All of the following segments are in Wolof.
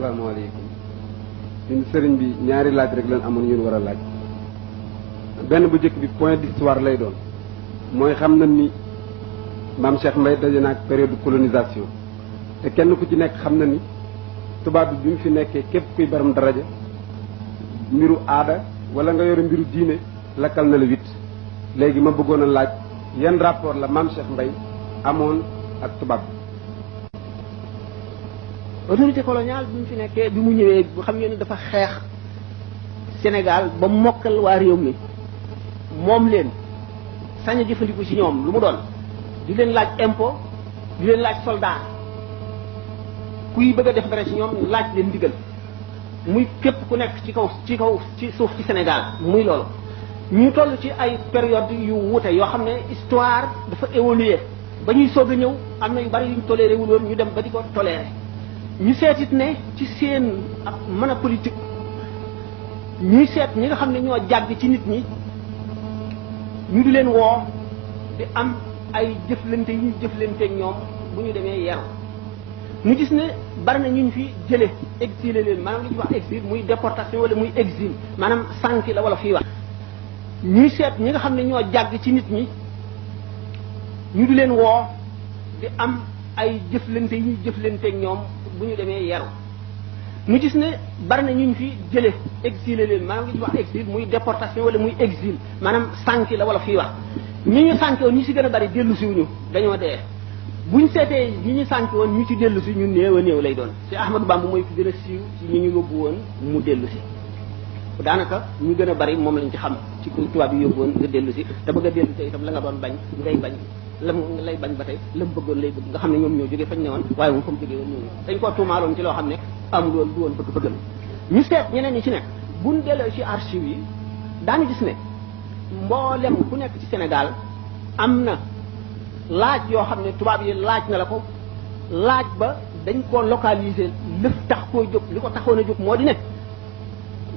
asalaamaaleykum ñun sëriñ bi ñaari laaj rek lañ amoon yéen war a laaj benn bu njëkk bi point d'histoire lay doon mooy xam na ni maam Cheikh Mbaye daje na ak période colonisation te kenn ku ci nekk xam na ni tubaab bi mu fi nekkee képp kuy baram daraja mbiru aada wala nga yore mbiru diine lakkal na la wit léegi ma bëggoon a laaj yan rapport la maam Cheikh Mbaye amoon ak tubaab bi. autorité coloniale bi mu fi nekkee bi mu ñëwee bu xam ngeen ne dafa xeex Sénégal ba mokkal waa réew mi moom leen sañ a jëfandiku ci ñoom lu mu doon di leen laaj impôt di leen laaj soldat kuy bëgg a def dara ci ñoom laaj leen ndigal muy képp ku nekk ci suuf ci Sénégal muy loolu ñu toll ci ay période yu wuute yoo xam ne histoire dafa évoluer ba ñuy soog a ñëw am na yu bari yuñ toléré wul woon ñu dem ba di ko toléré ñu seetit ne ci seen ak mën a politique ñuy seet ñi nga xam ne ñoo jàgg ci nit ñi ñu di leen woo di am ay jëflante yu ñu jëflanteeg ñoom bu ñu demee yeru ñu gis ne bari na ñu fi jële exilé leen maanaam li ñuy wax exil muy déportation wala muy exil maanaam sànki la wala fii wax ñuy seet ñi nga xam ne ñoo jàgg ci nit ñi ñu di leen woo di am ay jëflante yu ñu jëflanteeg ñoom bu ñu demee yeru ñu gis ne bari na ñu fi jële exilé leen maanaam li ñuy wax exil muy déportation wala muy exil maanaam sànki la wala fii wax ñi ñu sànki woon ñi si gën a bari dellu siwuñu dañoo dee buñ seetee ñi ñu sànki woon ñu ci dellu si ñu néew a néew lay doon si Ahmadou Bamba mooy ku gën a siiw ci ñi ñu yóbbu woon mu dellu si daanaka ñu gën a bari moom lañ ci xam ci ku tubaab yi yóbbu woon nga dellu si te bëgg a dellu si itam la nga doon bañ ngay bañ lam lay bañ ba tey la mu bëggoon lay bëgg nga xam ne ñoom ñoo jógee fañ ne woon waaye moom fa mu jógee woon ñëw dañ koo tuumaaloon ci loo xam ne amul woon du woon bëgg-bëggal ñu seet ñeneen ñi ci nekk buñ delloo ci archive yi daanu gis ne mboolem ku nekk ci Sénégal am na laaj yoo xam ne tubaab yi laaj na la ko laaj ba dañ koo localiser lëf tax koo jóg li ko taxoon a jóg moo di ne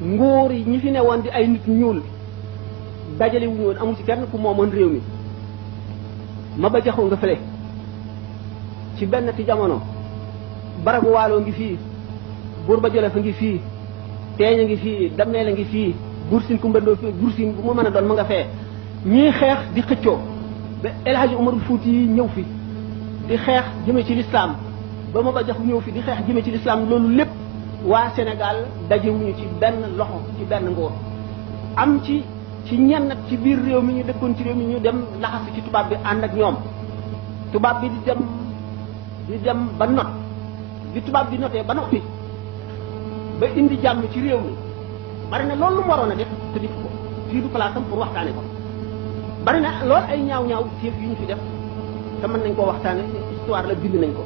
nguur yi ñi fi ne woon di ay nit ñuul dajale wuñu woon amul ci kenn ku moomoon réew mi ma ba jaxu nga fële ci benn ti jamono barabu waaloo ngi fii buur ba jolof a ngi fii teeñ a ngi fii dammeel a ngi fii bursin kumbandoo fii bursin bu mu mën a doon ma nga fee ñuy xeex di xëccoo ba El Hadji Umarul Fuuti yi ñëw fi di xeex jëme ci lislaam ba ma ba jaxu ñëw fi di xeex jëme ci lislaam loolu lépp waa Sénégal dajewuñu ci benn loxo ci benn nguur am ci ñenn ci biir réew mi ñu dëkkoon ci réew mi ñu dem laxasu ci tubaab bi ànd ak ñoom tubaab bi di dem ba not bi tubaab bi notee ba noppi ba indi jàmm ci réew mi bari na loolu lu mu waroon a def te def ko fii du place am pour waxtaane ko bari na loolu ay ñaaw téef yu ñu fi def te mën nañ koo waxtaane histoire la bind nañ ko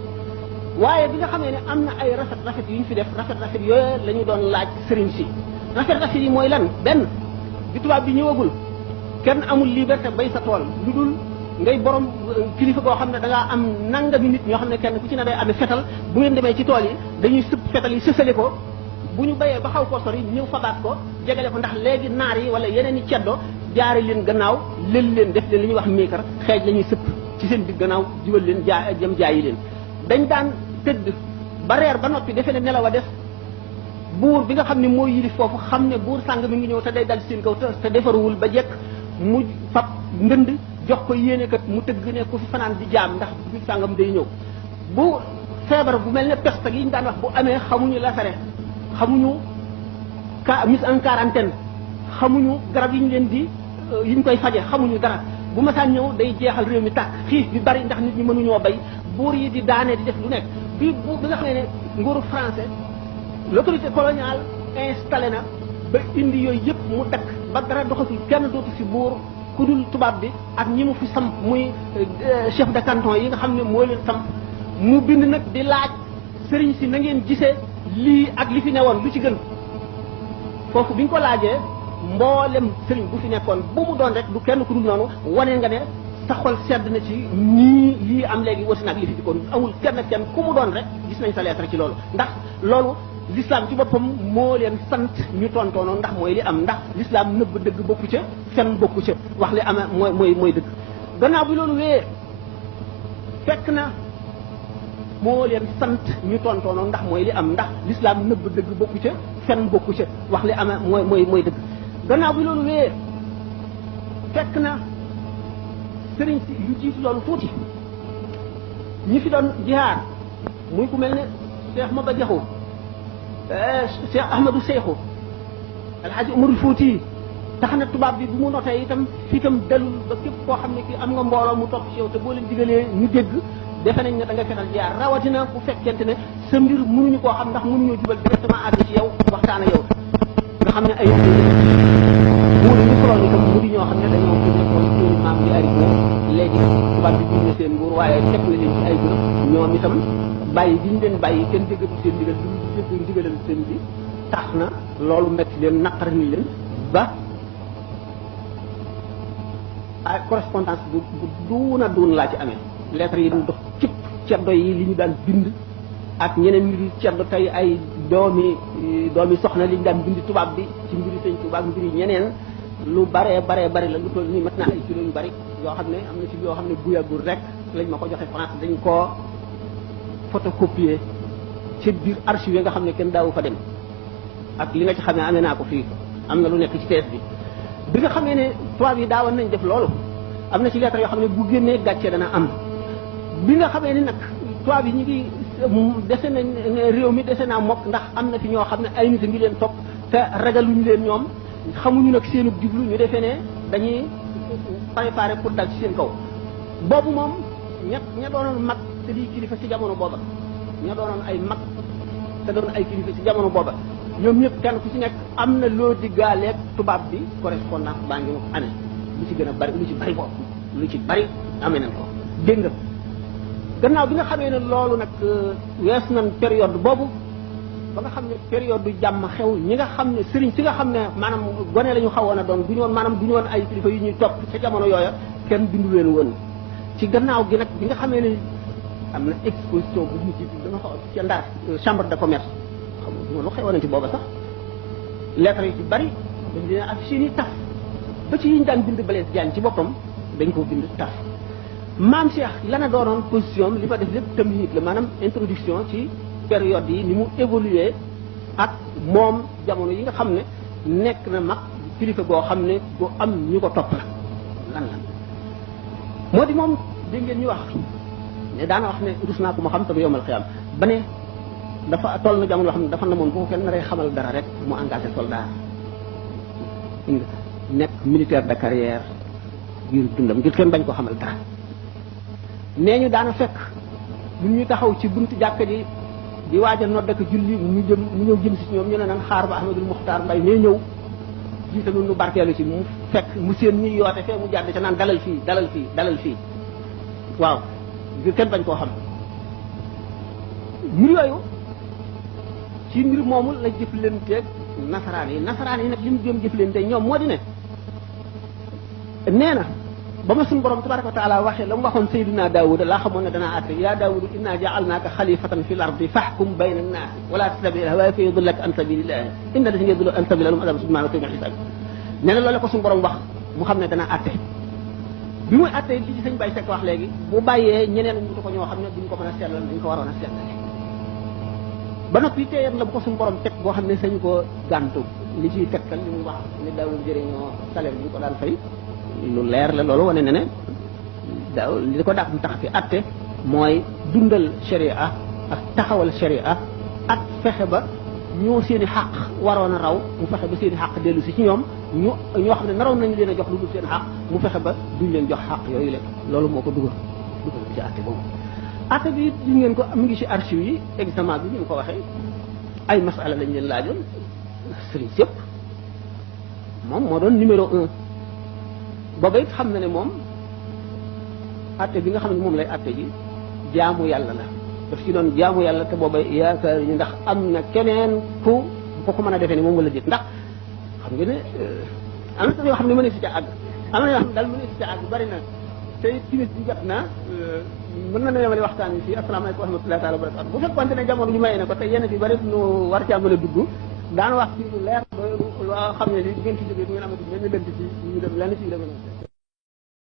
waaye bi nga xamee ne am na ay rafet yu ñu fi def rafet yooyu la ñu doon laaj sëriñ si rafet yi mooy lan benn bi tubaab bi ñëwagul kenn amul liberté bay sa tool lu dul ngay borom kilifa goo xam ne da ngaa am nangami nit ñoo xam ne kenn ku ci ne day amee fetal bu ngeen demee ci tool yi dañuy sëpp fetal yi sësale ko bu ñu bayee ba xaw koo sori ñëw fabaat ko jegale ko ndax léegi naar yi wala yeneen i ceddo jaare leen gannaaw lël leen def leen li ñuy wax miikar xeej la ñuy sëpp ci seen digg gannaaw jubal leen jëm jaayi leen dañ daan tëdd ba reer ba noppi defe ne nelaw a def buur bi nga xam ne mooy yilif foofu xam ne buur sàng mi ngi ñëw te day dal seen kaw te defaruwul ba jekk mu fab ndënd jox ko yéene kat mu tëgg ne ku fi fanaan di jaam ndax bi sàngam day ñëw bu feebar bu mel ne peste yi ñu daan wax bu amee xamuñu lasare xamuñu mise en quarantaine xamuñu garab yi ñu leen di yi ñu koy faje xamuñu dara bu masaan ñëw day jeexal réew mi tàkk xiif bi bari ndax nit ñi mënuñoo bay buur yi di daane di def lu nekk bi nga xam ne nguuru français l'autorité coloniale installé na ba indi yooyu yëpp mu dakk ba dara doxatul kenn dootu fi buur ku dul tubaab bi ak ñi mu fi samp muy chef de canton yi nga xam ne moo leen samp mu bind nag di laaj sëriñ si na ngeen gisee lii ak li fi newoon lu ci gën foofu bi ñu ko laajee mboolem sëriñ bu fi nekkoon bu mu doon rek du kenn ku dul noonu wane nga ne sa xol sedd na ci nii lii am léegi wasi nag li fi dikkoon amul kenn ku mu doon rek gis nañ sa lettre ci loolu ndax loolu l'islam ci boppam moo leen sant ñu tontoonoon ndax mooy li am ndax l'islam nëbb dëgg bokku ca fen bokku ca wax li ama mooy dëgg gannaaw bi loolu wéyee fekk na moo leen sant ñu tontoono ndax mooy li am ndax l'islam nëbb dëgg bokku ca fen bokku ca wax li amee mooy dëgg gannaaw bi loolu wéyee fekk na sëriñ si yu jiitu loolu tuuti ñi fi doon jihaar muy ku mel ne Cheikh Maba Jaxu Cheikh Ahmadou Seyxu Alhaji Umarul Fuuti tax na tubaab bi bu mu notee itam fii itam dalul ba képp koo xam ne kii am nga mbooloo mu topp ci yow te boo leen digalee ñu dégg defe nañ ne da nga fetal jaar rawatina bu fekkente ne sa mbir mënuñu koo xam ndax mënuñoo jubal directement àgg ci yow waxtaan ak yow nga xam ne ay mu ñu koloon itam mu di ñoo xam ne dañoo ko nekkoon seen maam di ariko léegi tubaab bi jur na seen nguur waaye teg na leen ci ay gërëm ñoom itam bàyyi bi ñu leen bàyyi kenn déggatu seen ndigal du dégg ndigalal seen bi tax na loolu metti leen naqar ni leen ba ay correspondance bu duuna duun laa ci amee lettres yi doon dox cëpp ceddo yi li ñu daan bind ak ñeneen mbiri ceddo tey ay doomi soxna li ñu daan bind tubaab bi ci mbiri sëñ tubaab mbiri ñeneen lu bare la lu toll nii mat naa ay kilo yu bari yoo xam ne am na ci yoo xam ne bu yàggul rek lañ ma ko joxe France dañ koo photocopier ci biir archive yi nga xam ne kenn daawu fa dem ak li nga ci xamee amee naa ko fii am na lu nekk ci thèse bi nga xamee ne tubaab yi daawoon nañ def loolu am na ci lettre yoo xam ne bu génnee gàcce dana am bi nga xamee ne nag tubaab yi ñu ngi dese nañ réew mi dese naa mokk ndax am na fi ñoo xam ne ay nit a ngi leen topp te ragaluñu leen ñoom xamuñu nag seenu jublu ñu defee ne dañuy préparé pour dal ci seen kaw boobu moom ña doonoon mag te di kilifa ci jamono booba ña doonoon ay mag te doon ay kilifa ci jamono booba ñoom ñëpp kenn ku ci nekk am na loo diggaaleeg tubaab bi correspondance baa ngi amee lu ci gën a bari lu ci bari amee nañ ko dégg nga gannaaw bi nga xamee ne loolu nag wees nañ période boobu ba nga xam ne période du jàmm xew ñi nga xam ne sëriñ si nga xam ne maanaam gone la ñu xawoon a doon du ñu woon maanaam du ñu woon ay kilifa yu ñuy topp ca jamono yooya kenn bindu leen woon ci gannaaw gi nag bi nga xamee ne am na exposition bu ñu ci dama xaw ca Ndar chambre de commerce xam nga lu xewoon ci booba sax lettres yi ci bari dañ leen affiché ni taf ba ci yi ñu daan bind Blaise Diagne ci boppam dañ ko bind taf maam Cheikh lana doonoon position li fa def lépp tamit la maanaam introduction ci période yi ni mu évolué ak moom jamono yi nga xam ne nekk na mag kilifa goo xam ne bu am ñu ko topp la lan moo di moom dégg ngeen ñu wax ne daana wax ne rus naa ko ma xam te bu yomal xiyam ba ne dafa toll na jamono yoo xam ne dafa namoon bu ko kenn naree xamal dara rek mu engagé soldat nekk militaire de carrière ngir dundam ngir kenn bañ ko xamal dara nee ñu daana fekk bu ñu taxaw ci buntu jàkka ji di waaj a nodd ak julli mu ñëw jëm si ñoom ñu ne nan xaar ba Ahmadul Muxtaar Mbay nee ñëw jiite nu barkeelu ci mu fekk mu seen ñi yoote fee mu jàdd ca naan dalal fii waaw ngir kenn bañ koo xam mbir yooyu ci mbir moomu la jëflanteeg nasaraan yi nag li mu jëm jëflante ñoom moo di ne nee na ba ma suñu borom tabaraka wa taala waxee la mu waxoon Seydina Daawuda laa xamoon ne danaa àtte yaa Daawuda inna ja'alnaaka xalifatan fil ardi fahkum bayna nnaasi wala tattabi'il hawaa fa yudillaka an sabilillahi inna llaziina yudilluuna an sabilillahi lahum adaabun shadiidun wa yawma hisaab nee na loolu la ko suñu borom wax mu xam ne danaa àtte bi muy àtte li ci sëñ Baye Seck wax léegi bu bàyyee ñeneen wutu ko ñoo xam ne duñ ko mën a sellal dañ ko waroon a sellal ba noppi téyet la bu ko suñu borom teg boo xam ne sañu ko gàntu li ciy tegtal li muy wax ne daawul jëriñoo salaire bi ñu ko daan fay lu leer la loolu wane na ne daaw li ko dàq mu tax fi atte mooy dundal sharia ak taxawal sharia ak fexe ba ñoo seen i xàq waroon a raw mu fexe ba seen i xàq dellu si ci ñoom ñoo xam ne naroon nañu leen a jox lu dul seen xàq mu fexe ba duñ leen jox xàq yooyu leen loolu moo ko dugal ci atte boobu atte bi di ngeen ko mu ngi ci archive yi examen bi ñu ko waxee ay masala lañ leen laajoon sëriñ yëpp moom moo doon numéro 1 booba it xam na ne moom atte bi nga xam ne moom lay atte ji jaamu yàlla la daf ci doon jaamu yàlla te booba yaakaar ñu ndax am na keneen ku ko mën a defee ne moom wala déet ndax xam nga ne am na yoo xam ne mënees si ca àgg am na yoo xam ne daal mënees si ca àgg bari na te timis bi jot na mën na yemale waxtaan wi fii asalaamaaleykum wa rahmatullahi taala wa barakatu bu fekkoon ne jamono ñu may ne ko te yenn bi bari nu war caa mën a dugg daan wax ci lu leer loo xam ne li ngeen ci jógee bu ngeen amati benn lënt ci ñu dem lenn ci demee